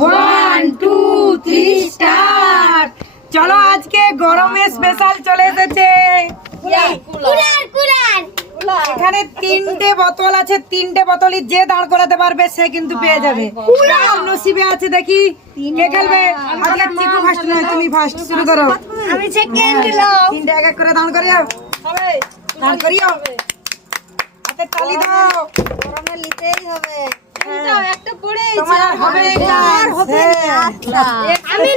1 2 3 start. চলো আজকে গরমে স্পেশাল চলে এসেছে। এখানে 3টে বোতল আছে, 3টে বোতলই যে দাঁড় করাতে পারবে সে কিন্তু পেয়ে যাবে। নসিবে আছে দেখি কে খেলবে। আজকে চিকু ফার্স্ট নয়, তুমি ফার্স্ট শুরু করো। আমি সেকেন্ড দিলাম। 3টে এক এক করে দাঁড় করিও, দাঁড় করিও, হাতে তালি দাও। গরমে নিতেই হবে। একটা পড়ে তোমার আর হবে না, আর হবে না। আচ্ছা আমি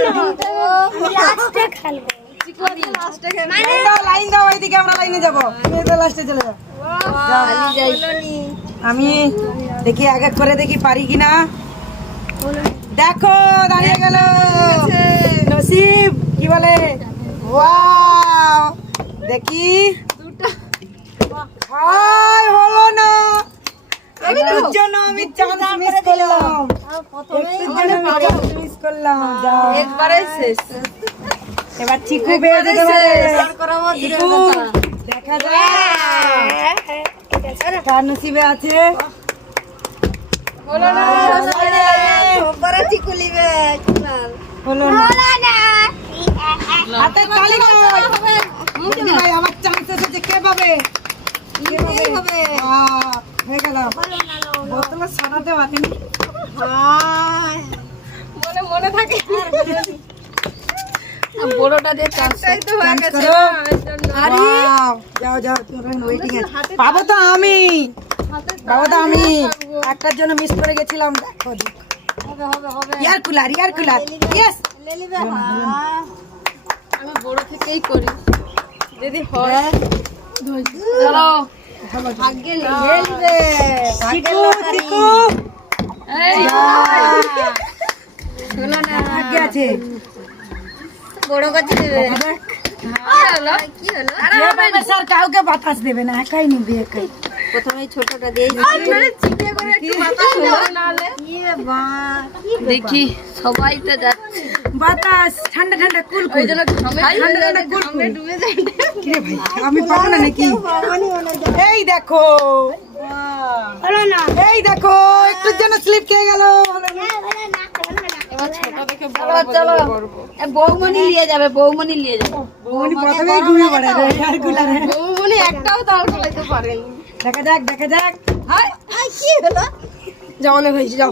লাস্টে খেলবো। লাইন দাও, এইদিকে আমরা লাইনে যাবো। তুমি তো লাস্টে চলে যাও। আমি দেখি এক এক করে দেখি পারি কিনা। দেখো দাঁড়িয়ে গেল নসিব, কি বলে? ওয়াও, দেখি হাই হলো না। একটুর জন্য আমি চান্স মিস করলাম, একটুর জন্য আমি চান্স মিস করলাম। যাও একবারে শেষ। এবার চিকু পেয়ে যেতে পারে। চিকু দেখা যায় কার নসিবে আছে। হলো না। সবার চিকু লিবে। হলো না। হাতে তালি দাও। দিদি ভাই আমার চান্স এসেছে, কে পাবে? কে পাবে? হয়ে গেল। বোতলে সরাতে পারেনি। মনে থাকে। বড়টা দিয়ে চান্সটাই তো হয়ে গেছে। ওয়াও, যাও যাও, তোমরা ওয়েটিং আছে। পাবো তো আমি, পাবো তো আমি। একটার জন্য মিস করে গেছিলাম। দেখো দেখো, ইয়ার কুলার, ইয়ার কুলার। ইয়েস, আমি বড় থেকেই করি যদি হয়। চলো ভাগ্যে নিয়ে নিবে। চিকু চিকু হলো না। ভাগ্যে আছে। বড় কাছে দেবে। কি হলো? যে পাবে স্যার কাউকে বাতাস দেবে না, একাই নিবে, একাই। প্রথমে ছোটটা দিয়ে চিকে করে একটু বাতাস হলো নালে। দেখি সবাই তো যাচ্ছে বাতাস ঠান্ডা ঠান্ডা কুল কুল। ঠান্ডা ঠান্ডা কুল কুল ডুবে যায়। কি রে ভাই, আমি পাবো না নাকি? এই দেখো, হলো না। এই দেখো, একটুর জন্য স্লিপ খেয়ে গেল। এবার ছোট দেখে বড় চলো। বৌমনি নিয়ে যাবে, বৌমনি নিয়ে যাবে। বৌমনি প্রথমেই ঘুমিয়ে পড়ে রে, আর কুলারে। বৌমনি একটাও দাঁড় করাইতে পারেনি। দেখা যাক, দেখা যাক। হাই কি হলো? যাও, অনেক হয়েছে, যাও।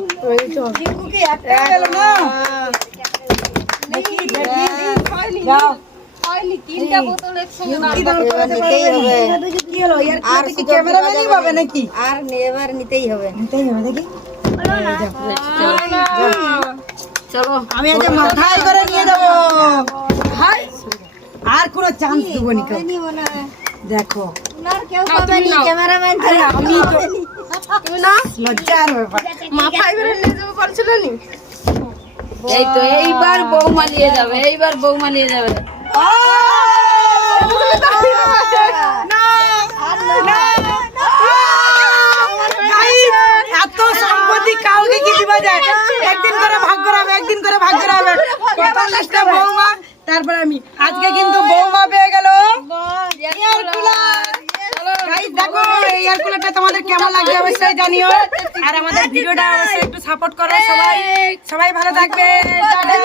চিকু কি একটা গেল না? দেখি দেখি, যাও। হয়নি, তিনটা বোতল একসঙ্গে কি দাঁড় করাতে পারবে? কি হলো, আর কি ক্যামেরাম্যানই পাবে নাকি? আর এবার নিতেই হবে। নিতেই হবে, দেখি। চলো আমি আজকে মাথায় করে নিয়ে যাবো। হাই, আর কোনো চান্স দেবো নি কেউ। দেখো ক্যামেরাম্যান আরে আমি তো তুমি না লজ্জার ব্যাপার। মাথায় করে নিয়ে যাবো বলছিল নি। এই তো এইবার বৌমা নিয়ে যাবে, এইবার বৌমা নিয়ে যাবে। এত সম্পত্তি কাউকে কি দিবা যায়? একদিন করে ভাগ করাবে, একদিন করে ভাগ করাবে। 45টা বৌমা, তারপর আমি। আজকে কিন্তু বৌমা পেয়ে গেল এয়ার কুলার। গাইস দেখো, এই এয়ার কুলারটা তোমাদের কেমন লাগবে অবশ্যই জানিও। আর আমাদের ভিডিওটা অবশ্যই একটু সাপোর্ট করো সবাই। সবাই ভালো থাকবে। টাটা।